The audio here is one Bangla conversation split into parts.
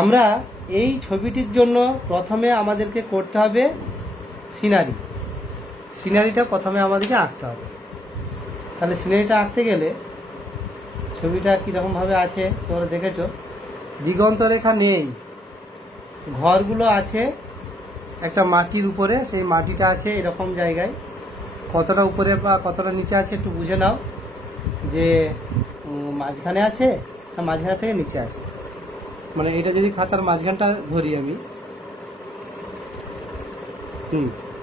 আমরা এই ছবিটির জন্য প্রথমে আমাদেরকে করতে হবে সিনারিটা প্রথমে আমাদেরকে আঁকতে হবে। তাহলে সিনারিটা আঁকতে গেলে ছবিটা কীরকমভাবে আছে তোমরা দেখেছো, দিগন্ত রেখা নেই, ঘরগুলো আছে একটা মাটির উপরে, সেই মাটিটা আছে এরকম জায়গায়, কতটা উপরে বা কতটা নিচে আছে একটু বুঝে নাও, যে মাঝখানে আছে না মাঝখানে থেকে নিচে আছে, মানে এটা যদি খাতার মাঝখানটা ধরি আমি,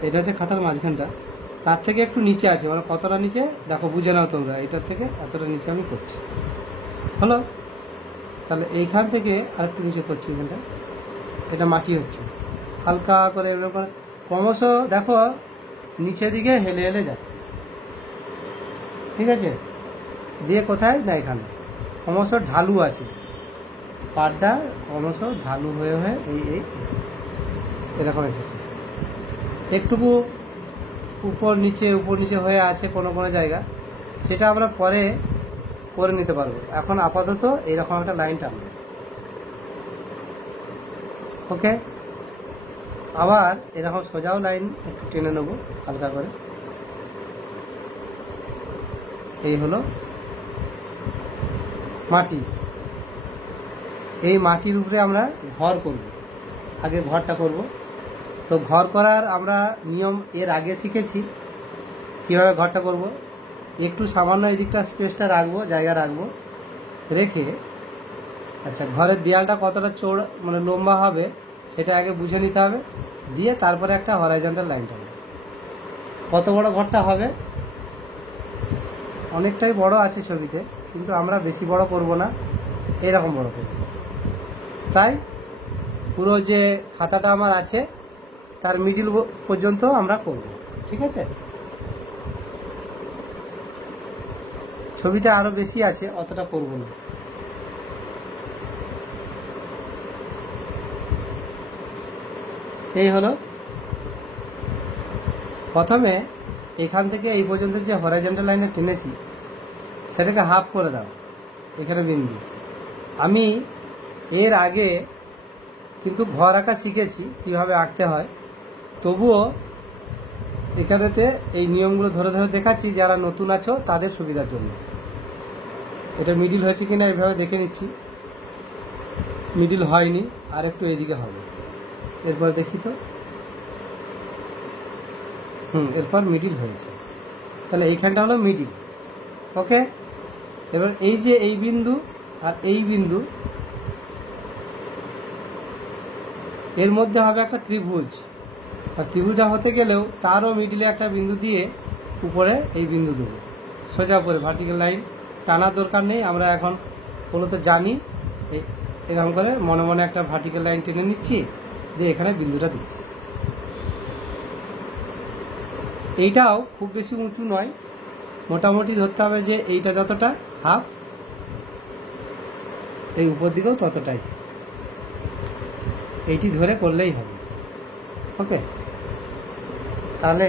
এটা হচ্ছে খাতার মাঝখানটা, তার থেকে একটু নিচে আছে, মানে কতটা নিচে দেখো বুঝে নাও তোমরা, এটার থেকে এতটা নিচে আমি করছি, হলো। তাহলে এইখান থেকে আর একটু নিচে করছি, এখানটা এটা মাটি হচ্ছে, হালকা করে এরকম করে ক্রমশ দেখো নিচের দিকে হেলে হেলে যাচ্ছে, ঠিক আছে। দিয়ে কোথায় না এখানে ক্রমশ ঢালু আছে, পাড়টা ক্রমশ ঢালু হয়ে হয়ে এই এরকম এসেছে, একটুকু উপর নিচে হয়ে আছে কোনো কোনো জায়গা, সেটা আমরা পরে করে নিতে পারবো। এখন আপাতত এইরকম একটা লাইন টানবো, ওকে। আবার এরকম সোজাও লাইন একটু টেনে নেবো হালকা করে, এই হলো মাটি। এই মাটির উপরে আমরা ঘর করব, আগে ঘরটা করব। তো ঘর করার আমরা নিয়ম এর আগে শিখেছি কীভাবে ঘরটা করব। একটু সামান্য এই দিকটা স্পেসটা রাখবো, জায়গা রাখবো, রেখে আচ্ছা ঘরের দেয়ালটা কতটা চৌড়া মানে লম্বা হবে সেটা আগে বুঝে নিতে হবে, দিয়ে তারপরে একটা হরাইজন্টাল লাইন টানবো। কত বড় ঘরটা হবে, অনেকটাই বড় আছে ছবিতে, কিন্তু আমরা বেশি বড় করব না, এইরকম বড় করব, প্রায় পুরো যে খাতাটা আমার আছে তার মিডিল পর্যন্ত আমরা করব, ঠিক আছে। ছবিতে আরো বেশি আছে, অতটা করব না। এই হলো প্রথমে এখান থেকে এই পর্যন্ত যে হরাইজন্টাল লাইনে টেনেছি সেটাকে হাফ করে দাও, এখানে বিন্দু। আমি এর আগে কিন্তু ঘর আঁকা শিখেছি কিভাবে আঁকতে হয়, তবুও এখানেতে এই নিয়মগুলো ধরে ধরে দেখাচ্ছি, যারা নতুন আছো তাদের সুবিধার জন্য। এটা মিডিল হয়েছে কিনা এইভাবে দেখে নিচ্ছি, মিডিল হয়নি, আর একটু এইদিকে হবে, এরপর দেখি তো, এরপর মিডিল হয়েছে, তাহলে এইখানটা হলো মিডিল, ওকে। এবার এই যে এই বিন্দু আর এই বিন্দু, এর মধ্যে হবে একটা ত্রিভুজ, আর ত্রিভুজটা হতে গেলেও তারও মিডিলে একটা বিন্দু দিয়ে উপরে এই বিন্দু দেবো, সোজা উপরে ভার্টিক্যাল লাইন টানার দরকার নেই, আমরা এখন মূলত জানি। এরকম করে মনে মনে একটা ভার্টিক্যাল লাইন টেনে নিচ্ছি, দিয়ে এখানে বিন্দুটা দিচ্ছি। এইটাও খুব বেশি উঁচু নয়, মোটামুটি ধরতে হবে যে এইটা যতটা হাফ, এই উপর দিকেও ততটাই, এইটি ধরে করলেই হবে, ওকে। তাহলে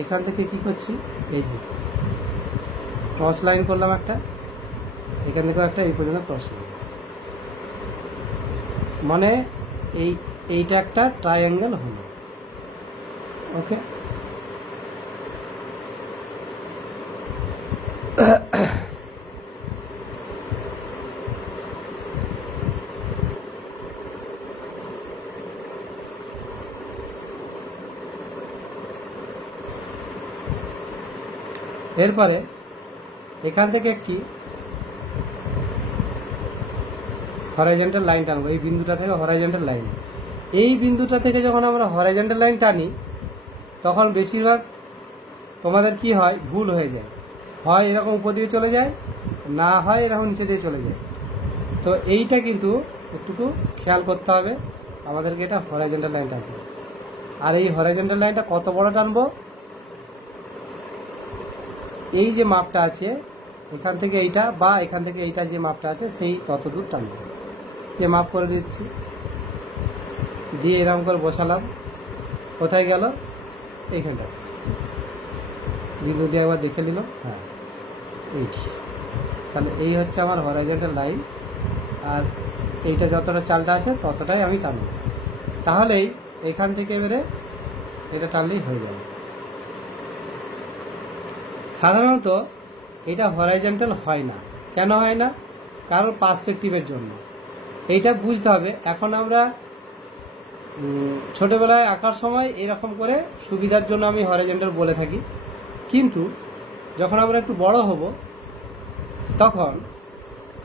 এখান থেকে কি করছি, এই যে ক্রস লাইন করলাম একটা, এখান থেকেও একটা, এই পর্যন্ত ক্রস লাইন, মানে এইটা একটা ট্রায়াঙ্গেল হলো, ওকে। এরপরে এখান থেকে একটি হরাইজন্টাল লাইন টানবো, এই বিন্দুটা থেকে হরাইজন্টাল লাইন। এই বিন্দুটা থেকে যখন আমরা হরাইজন্টাল লাইন টানি তখন বেশিরভাগ তোমাদের কি হয়, ভুল হয়ে যায়, হয় এরকম উপর দিকে চলে যায়, না হয় এরকম নিচে দিয়ে চলে যায়। তো এইটা কিন্তু একটুকু খেয়াল করতে হবে আমাদেরকে, এটা হরাইজন্টাল লাইন টানতে হবে। আর এই হরাইজন্টাল লাইনটা কত বড় টানবো, এই যে মাপটা আছে এখান থেকে এইটা বা এখান থেকে এইটা যে মাপটা আছে সেই তত দূর টানবো, যে মাপ করে দিচ্ছি, দিয়ে এরকম করে বসালাম, কোথায় গেল, এইখানটা বিন্দু দিয়ে একবার দেখে নিল, হ্যাঁ এইটি। তাহলে এই হচ্ছে আমার হরাইজন্টাল লাইন। আর এইটা যতটা চালটা আছে ততটাই আমি টানব, তাহলেই এখান থেকে এবারে এটা টানলেই হয়ে যাবে। সাধারণত এটা হরাইজন্টাল হয় না। কেন হয় না? কারণ পার্সপেক্টিভের জন্য। এইটা বুঝতে হবে। এখন আমরা ছোটোবেলায় আঁকার সময় এরকম করে সুবিধার জন্য আমি হরাইজন্টাল বলে থাকি, কিন্তু যখন আমরা একটু বড় হব তখন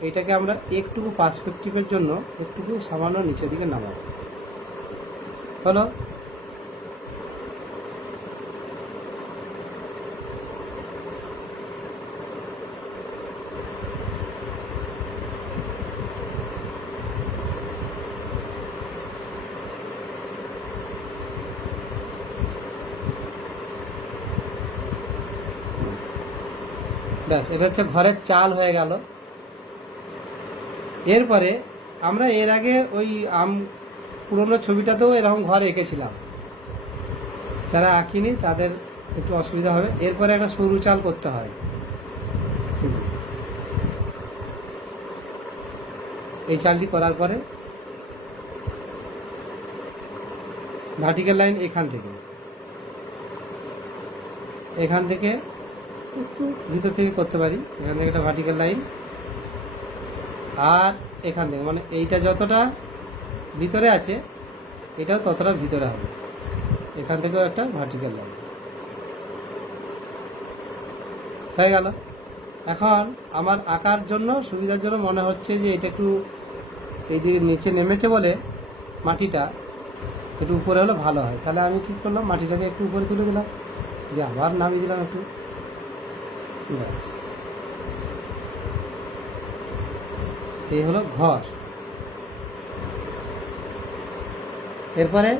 এটাকে আমরা একটুকু পার্সপেক্টিভের জন্য একটুকু সামান্য নিচের দিকে নামাবো। হলো? ব্যাস, এটা হচ্ছে ঘরের চাল হয়ে গেল। এরপরে আমরা এর আগে ওই পুরোনো ছবিটাতেও এরকম ঘর এঁকেছিলাম, যারা আঁকিনি তাদের একটু অসুবিধা হবে। এরপরে একটা সরু চাল করতে হয়। এই চালটি করার পরে ভার্টিক্যাল লাইন এখান থেকে একটু ভিতর থেকে করতে পারি। এখান থেকে একটা ভার্টিক্যাল লাইন, আর এখান থেকে মানে এইটা যতটা ভিতরে আছে এটাও ততটা ভিতরে হবে। এখান থেকেও একটা ভার্টিক্যাল লাইন হয়ে গেল। এখন আমার আঁকার জন্য সুবিধার জন্য মনে হচ্ছে যে এটা একটু এই দিকে নিচে নেমেছে বলে মাটিটা একটু উপরে হলে ভালো হয়। তাহলে আমি কী করলাম, মাটিটাকে একটু উপরে তুলে দিলাম, দিয়ে আবার নামিয়ে দিলাম একটু। ব্যাস, এই হলো ঘর। এরপরে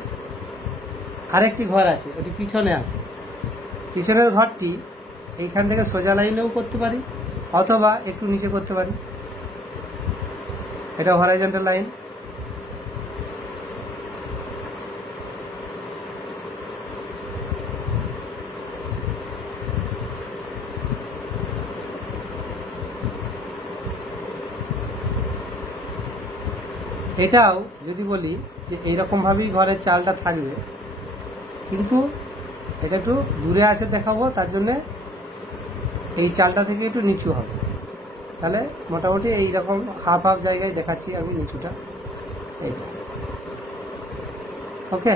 আরেকটি ঘর আছে, ওটি পিছনে আছে। পিছনের ঘরটি এইখান থেকে সোজা লাইনেও করতে পারি অথবা একটু নিচে করতে পারি। এটা হরাইজন্টাল লাইন। এটাও যদি বলি যে এইরকমভাবেই ঘরের চালটা থাকবে, কিন্তু এটা একটু দূরে আছে দেখাবো, তার জন্যে এই চালটা থেকে একটু নিচু হবে। তাহলে মোটামুটি এইরকম হাফ হাফ জায়গায় দেখাচ্ছি আমি নিচুটা, এইটা। ওকে,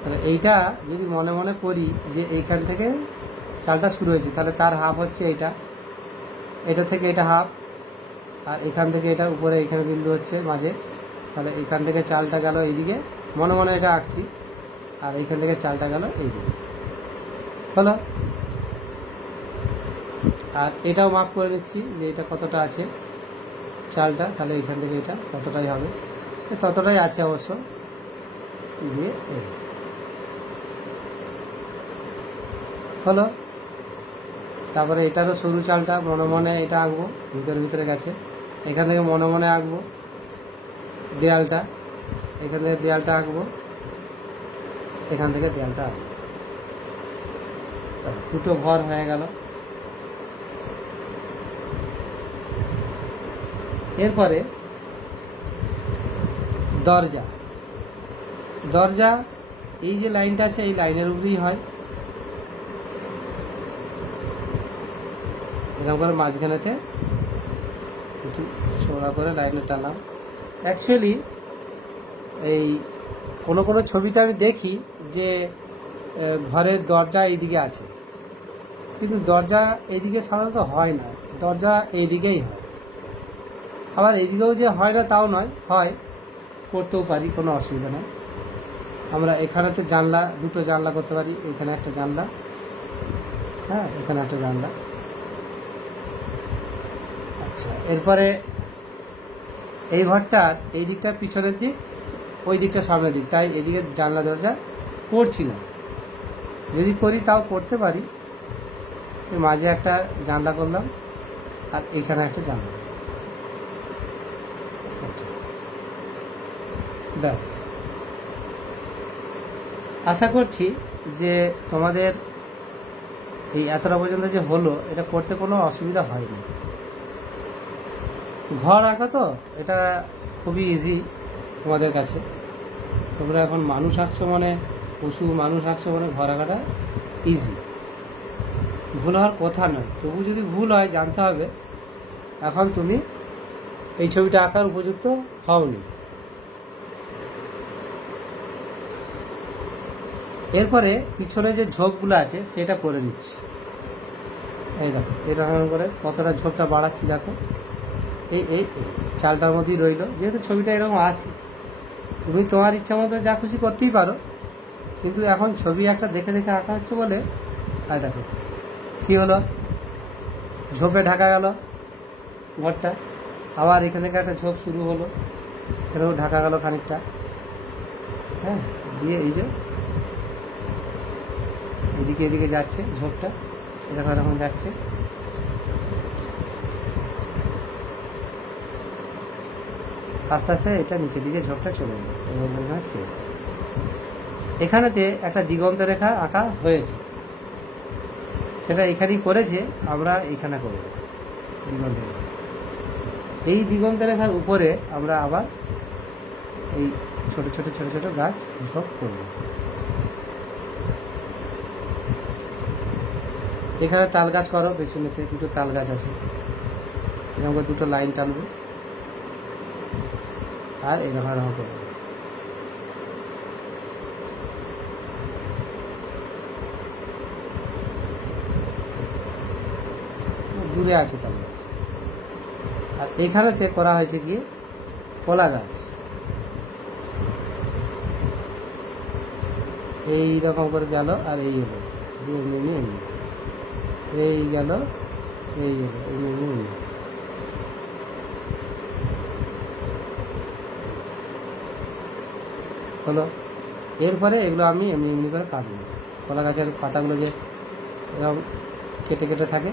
তাহলে এইটা যদি মনে মনে করি যে এইখান থেকে চালটা শুরু হয়েছে, তাহলে তার হাফ হচ্ছে এইটা, এটা থেকে এটা হাফ, আর এখান থেকে এটা উপরে এখানে বিন্দু হচ্ছে মাঝে। তাহলে এখান থেকে চালটা গেল এইদিকে, মনে মনে এটা আঁকছি, আর এইখান থেকে চালটা গেল এইদিকে। হলো? আর এটাও মাপ করে নিচ্ছি যে এটা কতটা আছে চালটা, তাহলে এখান থেকে এটা ততটাই হবে, ততটাই আছে অবশ্য। দিয়ে হলো। তারপরে এটারও সরু চালটা মনে মনে এটা আঁকবো, ভিতরে গেছে, এখান থেকে মনে মনে আঁকবো দেয়ালটা, এখান থেকে দেয়ালটা আঁকবো, এখান থেকে দেয়ালটা আঁকবো। দুটো ঘর হয়ে গেল। এরপরে দরজা এই যে লাইনটা আছে এই লাইনের উপরেই হয়। এরকম করে মাঝখানেতে একটু চওড়া করে লাইনে টানলাম। অ্যাকচুয়ালি এই কোনো ছবিতে আমি দেখি যে ঘরের দরজা এইদিকে আছে, কিন্তু দরজা এইদিকে সাধারণত হয় না, দরজা এইদিকেই হয়। আবার এইদিকেও যে হয় না তাও নয়, হয়, করতেও পারি, কোনো অসুবিধা নেই। আমরা এখানেতে জানলা, দুটো জানলা করতে পারি, এখানে একটা জানলা, হ্যাঁ, এখানে একটা জানলা। আচ্ছা, এরপরে এই ঘরটার এই দিকটা পিছনের দিক, ওই দিকটা সামনের দিক, তাই এদিকে জানলা দরজা করছি না। যদি করি তাও করতে পারি। মাঝে একটা জানলা করলাম, আর এখানে একটা জানলা, ব্যাস। আশা করছি যে তোমাদের এই এতটা পর্যন্ত যে হলো, এটা করতে কোনো অসুবিধা হয়নি। ঘর আঁকা তো এটা খুবই ইজি তোমাদের কাছে। তোমরা এখন মানুষ আঁকছো মানে, পশু মানুষ আঁকছো মানে ঘর আঁকাটা ইজি, ভুল হওয়ার কথা নয়। তবু যদি ভুল হয় জানতে হবে এখন তুমি এই ছবিটা আঁকার উপযুক্ত হওনি। এরপরে পিছনে যে ঝোপগুলো আছে সেটা করে নিচ্ছি। এই দেখো এরকম করে কতটা ঝোপটা বাড়াচ্ছি দেখো। এই এই চালটার মধ্যেই রইলো, যেহেতু ছবিটা এরকম আছে তুমি তোমার ইচ্ছা মতো যা খুশি করতেই পারো, কিন্তু এখন ছবি একটা দেখে দেখে আঁকা হচ্ছে বলে আর দেখো কী হলো, ঝোপে ঢাকা গেল ঘরটা, আবার এখান থেকে একটা ঝোপ শুরু হলো, এরকম ঢাকা গেল খানিকটা। হ্যাঁ, দিয়ে এই যে এদিকে এদিকে যাচ্ছে ঝোপটা, এরকম এরকম যাচ্ছে। আস্তে আস্তে এটা নিচের দিকে ঝোপটা চলে গেল, শেষ। এখানেতে একটা দিগন্ত রেখা আঁকা হয়েছে, সেটা এখানেই করেছে, আমরা এখানে করব দিগন্ত রেখা। এই দিগন্ত রেখার উপরে আমরা আবার এই ছোট ছোট ছোট ছোট গাছ ঝোপ করব। এখানে তাল গাছ করো, পেছনেতে দুটো তাল গাছ আছে, এরকম করে দুটো লাইন টানবো আর এরকম এরকম করবো। দূরে আছে তাল গাছ। আর এখানেতে করা হয়েছে কি কলা গাছ, এইরকম করে গেল আর এই হলো এমনি এমনি এমনি, এই গেল এই হলো এমনি এমনি এমনি। হলো, এরপরে এগুলো আমি এমনি এমনি করে কাটবো। কলা গাছের পাতাগুলো যে এরকম কেটে কেটে থাকে,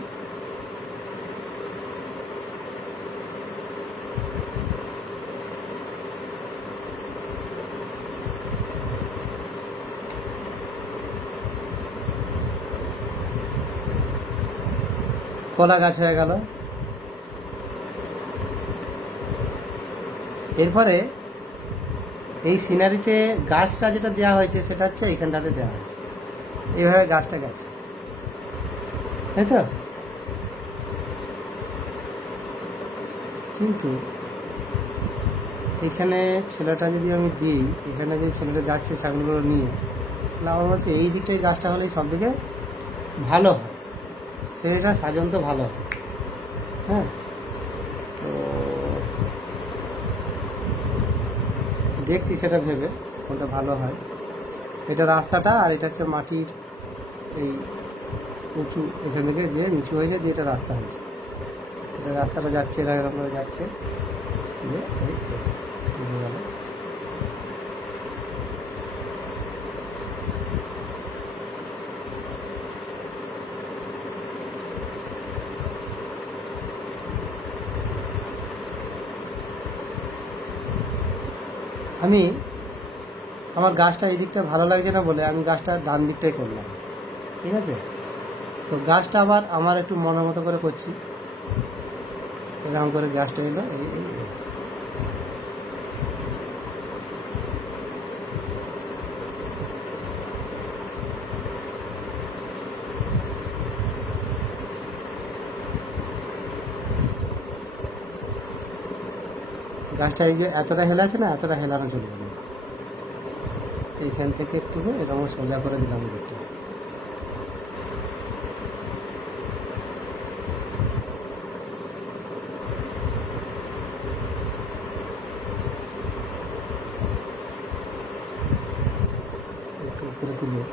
কলা গাছ হয়ে গেল। এরপরে এই সিনারিতে গাছটা যেটা দেওয়া হয়েছে সেটা হচ্ছে এইখানটাতে দেওয়া হয়েছে, এইভাবে গাছটা গেছে, তাই তো। কিন্তু এখানে ছেলেটা যদি আমি দিই, এখানে যে ছেলেটা যাচ্ছে ছাগলগুলো নিয়ে, তাহলে আমার বলছে এই দিকটাই গাছটা হলেই সব দিকে ভালো হয়, সেটা সাজানো তো ভালো হয়। হ্যাঁ, তো দেখছি সেটা ভেবে কোনটা ভালো হয়। এটা রাস্তাটা আর এটা হচ্ছে মাটির এই উঁচু, এখান থেকে যে নিচু হয়েছে দিয়ে এটা রাস্তা হয়েছে, এটা রাস্তাটা যাচ্ছে এরকম করে যাচ্ছে, দিয়ে এই গেল। আমি আমার গাছটা এই দিকটা ভালো লাগছে না বলে আমি গাছটা ডান দিকটাই করলাম, ঠিক আছে। তো গাছটা আবার আমার একটু মনের মতো করে করছি, এরকম করে গাছটা এলো এই গাছটা এই যে এতটা হেলা আছে না, এতটা হেলানো চলবে না, এইখান থেকে একটু এরকম সোজা করে দিলাম দিকটা। একটু উপরে তুলে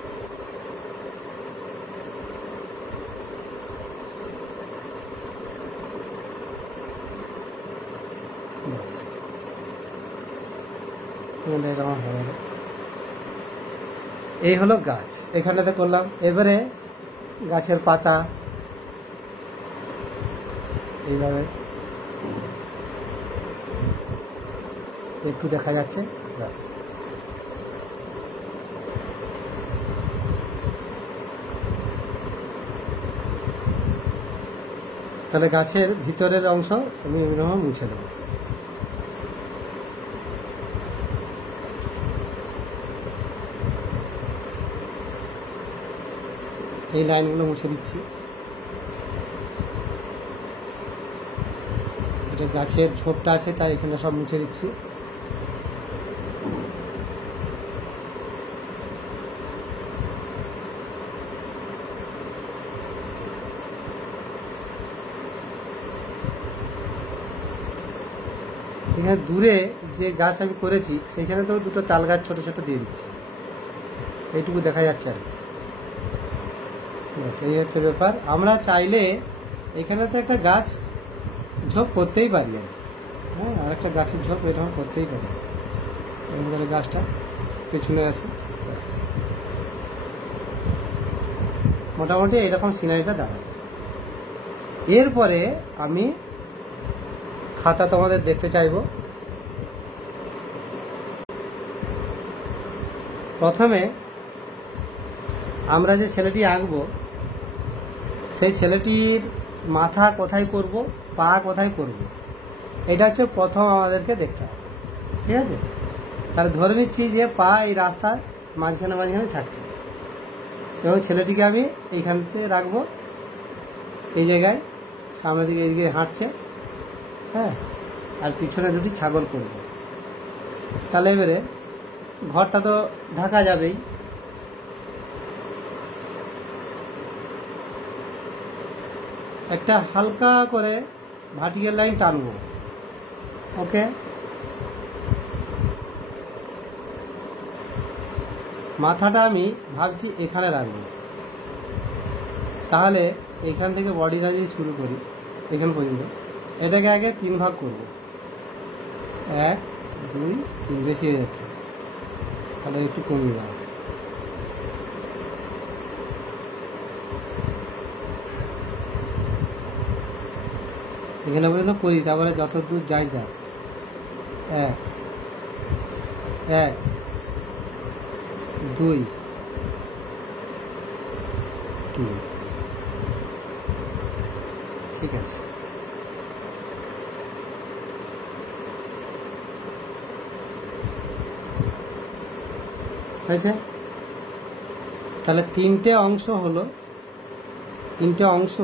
ব্যাস, এরকম হয়ে গেল। এই হলো গাছ, এখানেতে করলাম। এবারে গাছের পাতা এইভাবে একটু দেখা যাচ্ছে, ব্যাস। তাহলে গাছের ভিতরের অংশ আমি এরকম মুছে দেবো। এই লাইনগুলো মুছে দিচ্ছি। এটা গাছের ঝোপটা আছে তাই এখানে সব মুছে দিচ্ছি। এখানে দূরে যে গাছ আমি করেছি সেখানে তো দুটো তাল গাছ ছোট ছোট দিয়ে দিচ্ছি, এইটুকু দেখা যাচ্ছে আর ব্যাস, এই হচ্ছে ব্যাপার। আমরা চাইলে এখানে তো একটা গাছ ঝোপ করতেই পারি আর কি, হ্যাঁ, আর একটা গাছের ঝোপ এরকম করতেই পারি। এরকম করে গাছটা পেছনে আছে, ব্যাস মোটামুটি এইরকম সিনারিটা দাঁড়াবে। এরপরে আমি খাতা তোমাদের দেখতে চাইবো। প্রথমে আমরা যে ছেলেটি আঁকবো সেই ছেলেটির মাথা কোথায় করব, পা কোথায় করব, এটা হচ্ছে প্রথম আমাদেরকে দেখতে হবে, ঠিক আছে? তাহলে ধরে নিচ্ছি যে পা এই রাস্তার মাঝখানে মাঝখানে থাকছে এবং ছেলেটিকে আমি এইখানতে রাখবো, এই জায়গায় সামনের দিকে এইদিকে হাঁটছে, হ্যাঁ, আর পিছনে দুটি ছাগল করব। তাহলে এবারে ঘরটা তো ঢাকা যাবেই, একটা হালকা করে ভার্টিক্যাল লাইন টানবো, ওকে? মাথাটা আমি ভাবছি এখানে রাখবো। তাহলে এখান থেকে বডিটা যদি শুরু করি এখান পর্যন্ত, এটাকে আগে 3 ভাগ করব, 1 2 3, বেশি হয়ে যাচ্ছে, তাহলে একটু কমিয়ে দাও। এখানে পর্যন্ত করি, তারপরে যত দূর যাই যা, 1 1 2 3, ঠিক আছে। হয়েছে? তাহলে 3টে অংশ হলো, 3টে অংশ।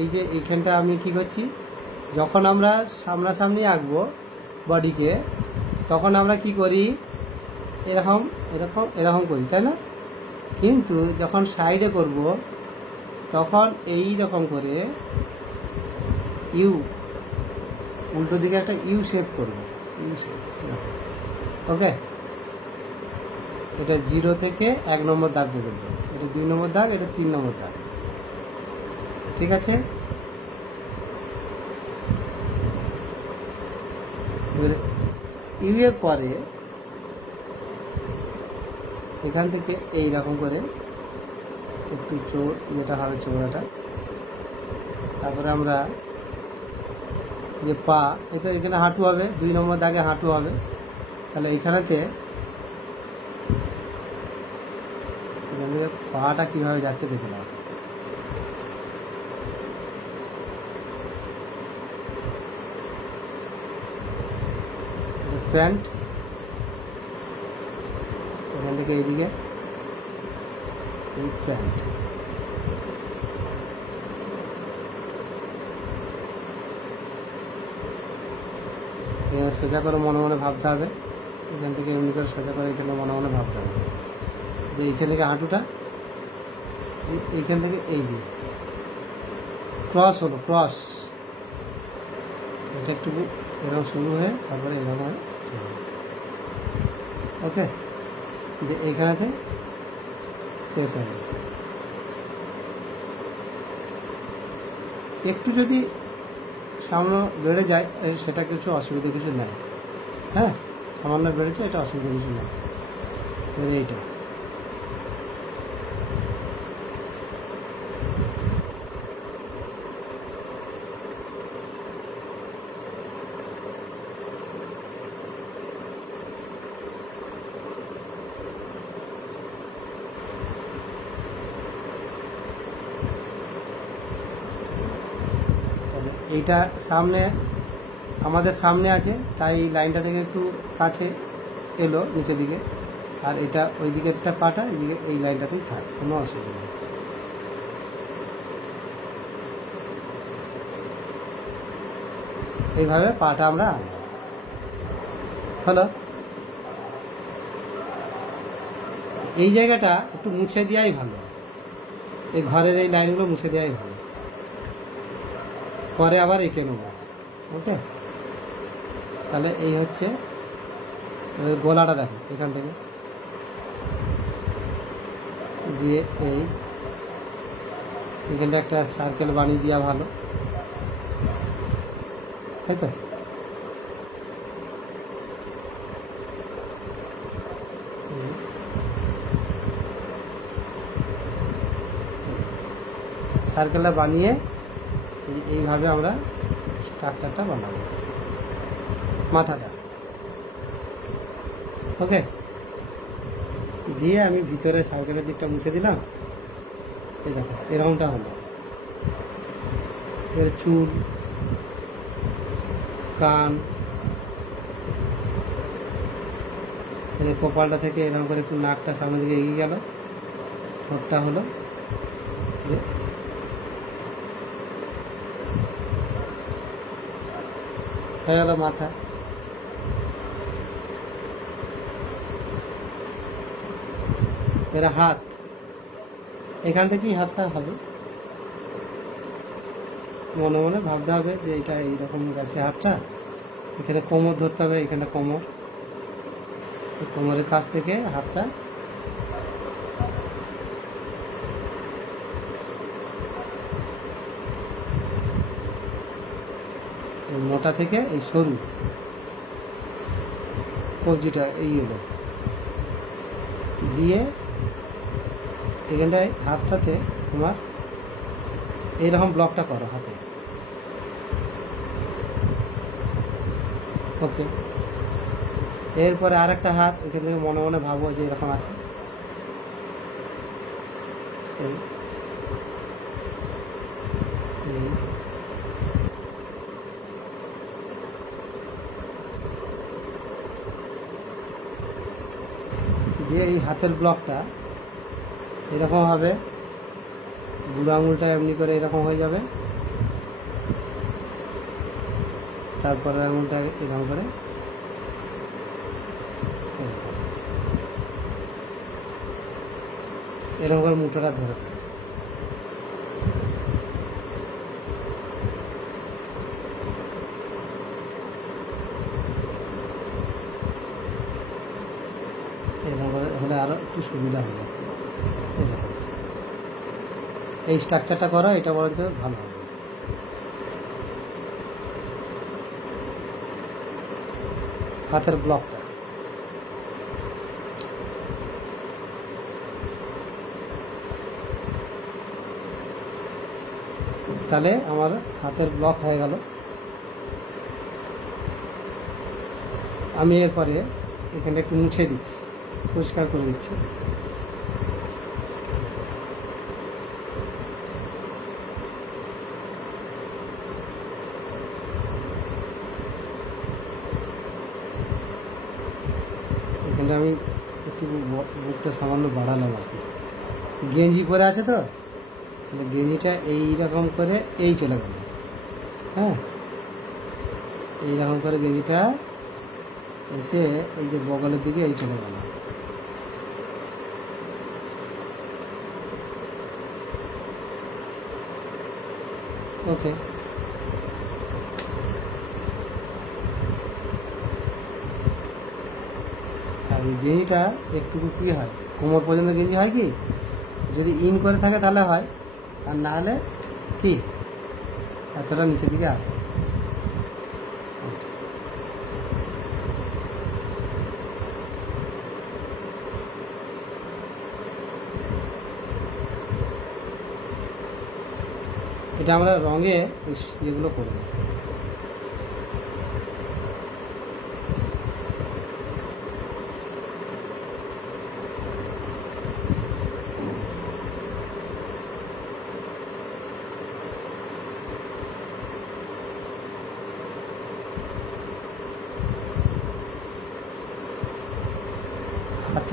এই যে এইখানটা আমি কি করছি, যখন আমরা সামনাসামনি আঁকবো বডিকে তখন আমরা কি করি, এরকম এরকম এরকম করি, তাই না? কিন্তু যখন সাইডে করব তখন এই রকম করে ইউ, উল্টো দিকে একটা ইউ শেপ করব, ইউ শেপ, ওকে? এটা 0 থেকে 1 নম্বর দাগ পর্যন্ত, এটা 2 নম্বর দাগ, এটা 3 নম্বর দাগ, ঠিক আছে? এবারে ইউ এর পরে এখান থেকে এই রকম করে একটু যেটা হবে চৌড়াটা, তারপরে আমরা যে পা, এটা এখানে হাঁটু হবে, 2 নম্বর দাগে হাঁটু হবে। তাহলে এখানেতে এখান থেকে পাটা কীভাবে যাচ্ছে দেখে নাও, প্যান্ট এখান থেকে এইদিকে এই প্যান্ট, সোজা করে মনে মনে ভাবতে হবে, এখান থেকে এমনি করে সোজা করে এখানে মনে মনে ভাবতে হবে যে এইখান থেকে হাঁটুটা, এইখান থেকে এই যে ক্রস হলো, ক্রস, এটা একটু এরকম শুরু হয়ে তারপরে এরকম হয়, ওকে? যে এইখানেতে শেষ হবে। একটু যদি সামনে বেড়ে যায় সেটা কিছু অসুবিধা কিছু নাই, হ্যাঁ, সামান্য বেড়েছে, এটা অসুবিধা কিছু নাই। এইটা এইটা সামনে, আমাদের সামনে আছে, তাই এই লাইনটা থেকে একটু কাছে এলো নিচের দিকে, আর এটা ওই দিকেরটা পাটা এদিকে এই লাইনটাতেই থাক, কোনো অসুবিধা নেই। এইভাবে পাটা আমরা আনবো। হলো। এই জায়গাটা একটু মুছে দেওয়াই ভালো, এই ঘরের এই লাইনগুলো মুছে দেওয়াই ভালো, পরে আবার এঁকে নেবো। ওকে, তাহলে এই হচ্ছে গোলাটা, দেখো এখান থেকে দিয়ে এখানটা একটা সার্কেল বানিয়ে দেওয়া ভালো, তাই তো। সার্কেলটা বানিয়ে এইভাবে আমরা স্ট্রাকচারটা বানাবো, মাথাটা। ওকে, দিয়ে আমি ভিতরে সার্কেলের দিকটা মুছে দিলাম। এই দেখো এরকমটা হলো, এর চুল, কান, কপালটা থেকে এরকম করে একটু নাকটা সামনের দিকে এগিয়ে গেল, ঠোঁটটা হলো, হয়ে গেল মাথা। এরা হাত, এখান থেকেই হাতটা হবে, মনে মনে ভাবতে হবে যে এটা এইরকম গেছে হাতটা, এখানে কোমর ধরতে হবে, এখানে কোমর, কোমরের কাছ থেকে হাতটা মোটা থেকে এই সরু কবজিটা এই হলো, দিয়ে এখানটায় হাতটাতে তোমার এইরকম ব্লকটা করো হাতে। ওকে, এরপরে আর একটা হাত এখান থেকে মনে মনে ভাবো যে এরকম আছে, এই দিয়ে এই হাতের ব্লকটা এরকম হবে, বুড়ো আঙুলটা এমনি করে এরকম হয়ে যাবে, তারপরে আঙুলটা এরকম করে এরকম করে মুঠোটা ধরে থাকছে। এরকম করে হলে আরো একটু সুবিধা হবে। এই স্ট্রাকচারটা করো, এটা বরঞ্চ ভালো হবে। হাতের ব্লকটা তাহলে আমার হাতের ব্লক হয়ে গেল। আমি এরপরে এখানটা একটু মুছে দিচ্ছি, পরিষ্কার করে দিচ্ছি। এখানটা আমি একটু বুকটা সামান্য বাড়ালাম আর কি, গেঞ্জি পরে আছে তো, তাহলে গেঞ্জিটা এইরকম করে এই চলে গেল, হ্যাঁ এইরকম করে গেঞ্জিটা এসে এই যে বগলের দিকে এই চলে গেল। ওকে, আর গেঞ্জিটা একটুকু কি হয়, কোমর পর্যন্ত গেঞ্জি হয় কি, যদি ইন করে থাকে তাহলে হয়, আর না হলে কি এতটা নিচের দিকে আসে। এটা আমরা রঙে এগুলো করবো।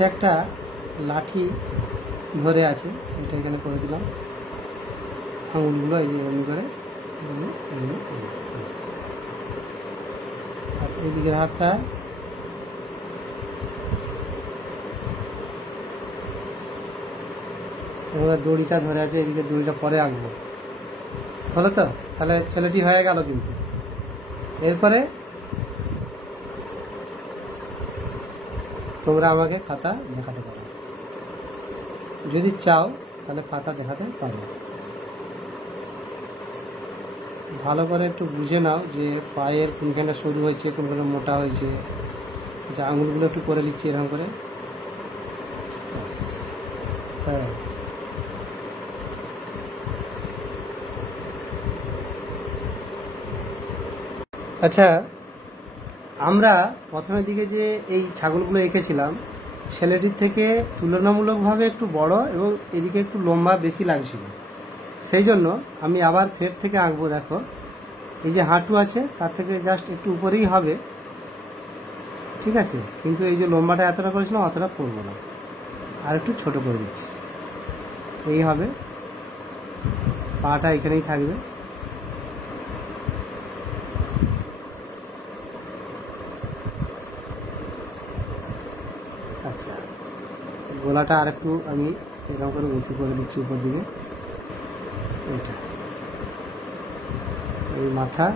এটা একটা লাঠি ধরে আছে, সেটা এখানে করে দিলাম। আঙুলগুলো এই যে এমনি করে ব্যাস। আর এদিকের হাতটা এবার দড়িটা ধরে আছে, এদিকে দড়িটা পরে আঁকবো। হলো তো? তাহলে ছেলেটি হয়ে গেল। কিন্তু এরপরে তোমরা আমাকে খাতা দেখাতে পারো, যদি চাও তাহলে খাতা দেখাতে পারো। ভালো করে একটু বুঝে নাও যে পায়ের কোনখানে সরু হয়েছে, কোনখানে মোটা হয়েছে। যে আঙুলগুলো একটু করে নিচ্ছি এরকম করে। হ্যাঁ, আচ্ছা, আমরা প্রথমের দিকে যে এই ছাগলগুলো এঁকেছিলাম, ছেলেটির থেকে তুলনামূলকভাবে একটু বড় এবং এদিকে একটু লম্বা বেশি লাগছিল। সেই জন্য আমি আবার ফের থেকে আঁকবো। দেখো, এই যে হাঁটু আছে তার থেকে জাস্ট একটু উপরেই হবে, ঠিক আছে? কিন্তু এই যে লম্বাটা এতটা করেছিলাম অতটা করবো না, আর একটু ছোট করে দিচ্ছি। এই হবে, পাটা এখানেই থাকবে। আচ্ছা, গলাটা আর একটু আমি এরকম করে উঁচু করে দিচ্ছি উপর দিকে। এইটা এই মাথা,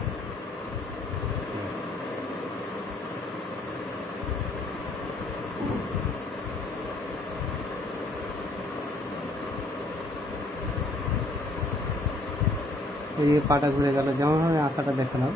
এই পাটা ঘুরে গেল, যেমনভাবে আঁকাটা দেখালাম।